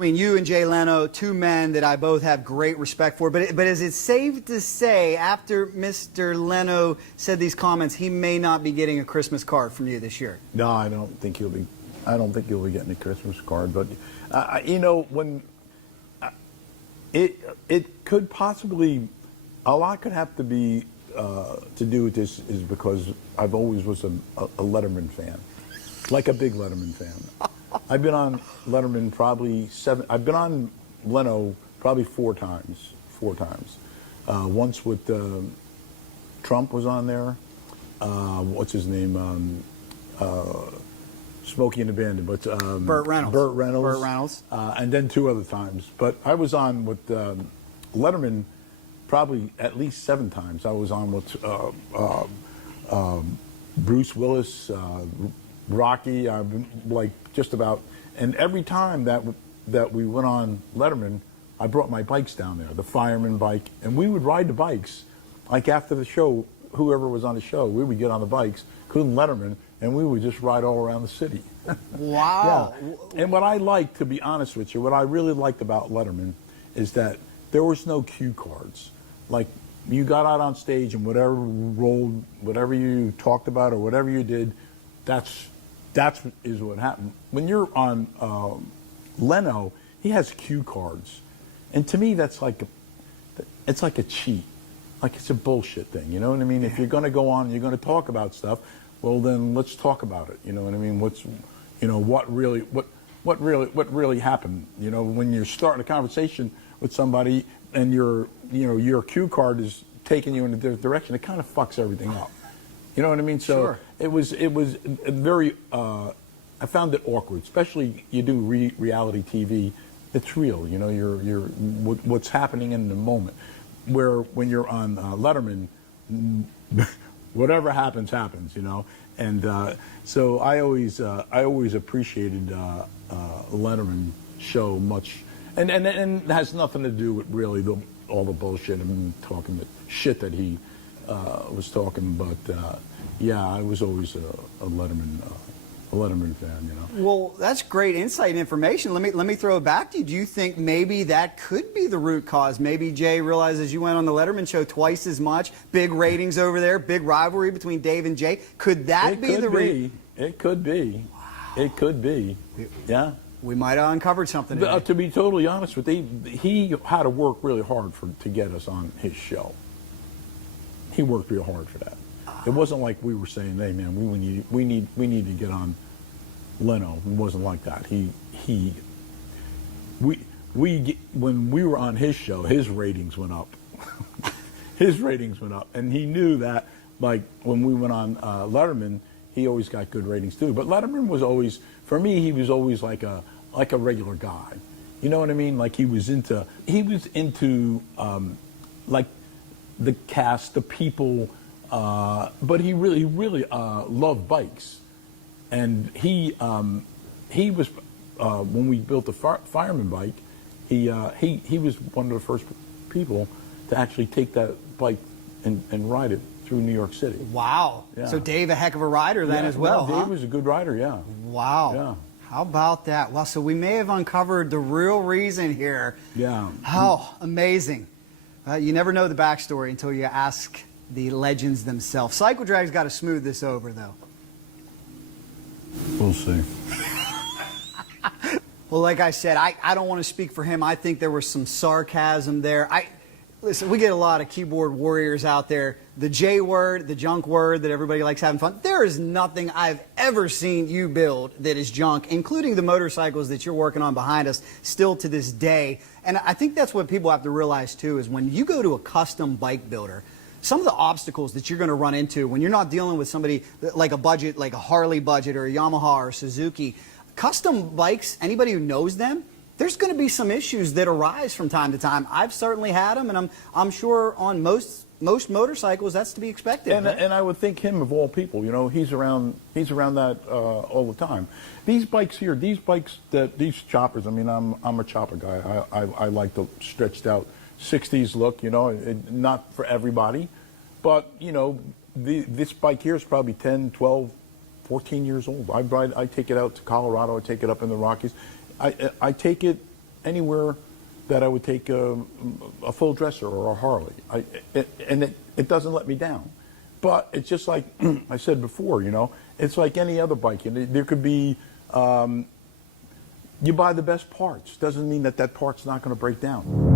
I mean, you and Jay Leno, two men that I both have great respect for, but is it safe to say after Mr. Leno said these comments, he may not be getting a Christmas card from you this year? No, I don't think he'll be. I don't think he'll be getting a Christmas card. But you know, when it could possibly, a lot could have to be to do with this is because I've always was a Letterman fan, like a big Letterman fan. I've been on Letterman probably I've been on Leno probably four times. Once with Trump was on there. What's his name? Smokey and the Bandit. But Burt Reynolds. Burt Reynolds. Burt Reynolds. And then two other times. But I was on with Letterman probably at least 7 times. I was on with Bruce Willis, Rocky, like just about, and every time that we went on Letterman, I brought my bikes down there, the fireman bike, and we would ride the bikes. Like after the show, whoever was on the show, we would get on the bikes, including Letterman, and we would just ride all around the city. Wow. Yeah. And what I liked, to be honest with you, what I really liked about Letterman is that there was no cue cards. Like, you got out on stage and whatever role, whatever you talked about or whatever you did, that's what happened. When you're on Leno, he has cue cards, and to me that's like it's like a cheat, like it's a bullshit thing. You know what I mean? If you're going to go on, and you're going to talk about stuff. Well, then let's talk about it. You know what I mean? What really happened? You know, when you're starting a conversation with somebody and your cue card is taking you in a different direction, it kind of fucks everything up. You know what I mean? So sure. it was very. I found it awkward, especially you do reality TV. It's real, you know. You're what's happening in the moment. Where when you're on Letterman, whatever happens, you know. And so I always appreciated Letterman show much, and it has nothing to do with really all the bullshit and talking the shit that he was talking. But yeah, I was always a Letterman fan, you know. Well, that's great insight and information. Let me throw it back to you. Do you think maybe that could be the root cause? Maybe Jay realizes you went on the Letterman show twice as much, big ratings over there, big rivalry between Dave and Jay. Could that be the reason? It could be. Wow. It could be. Yeah. We might have uncovered something today. To be totally honest with you, he had to work really hard to get us on his show. He worked real hard for that. It wasn't like we were saying, "Hey, man, we need to get on Leno." It wasn't like that. When we were on his show, his ratings went up. His ratings went up, and he knew that. Like when we went on Letterman, he always got good ratings too. But Letterman was always, for me, he was always like a regular guy. You know what I mean? Like he was into like the cast, the people. But he really loved bikes, and he was when we built the fireman bike, he was one of the first people to actually take that bike and ride it through New York City. Wow! Yeah. So Dave, a heck of a rider then as well. Dave was a good rider. Yeah. Wow. Yeah. How about that? Well, so we may have uncovered the real reason here. Yeah. How amazing! You never know the backstory until you ask the legends themselves. Cycle Drag's got to smooth this over, though. We'll see. Well, like I said, I don't want to speak for him. I think there was some sarcasm there. Listen, we get a lot of keyboard warriors out there. The J word, the junk word that everybody likes having fun. There is nothing I've ever seen you build that is junk, including the motorcycles that you're working on behind us still to this day. And I think that's what people have to realize, too, is when you go to a custom bike builder, some of the obstacles that you're going to run into when you're not dealing with somebody like a budget, like a Harley budget or a Yamaha or Suzuki, custom bikes, anybody who knows them, there's going to be some issues that arise from time to time. I've certainly had them, and I'm sure on most motorcycles that's to be expected. And I would think him of all people, you know, he's around that all the time. These bikes here, these choppers. I mean, I'm a chopper guy. I like the stretched out 60s look, you know, not for everybody, but you know, this bike here is probably 10, 12, 14 years old. I take it out to Colorado. I take it up in the Rockies. I take it anywhere that I would take a full dresser or a Harley. And it doesn't let me down. But it's just like I said before, you know, it's like any other bike. There could be, you buy the best parts. Doesn't mean that part's not going to break down.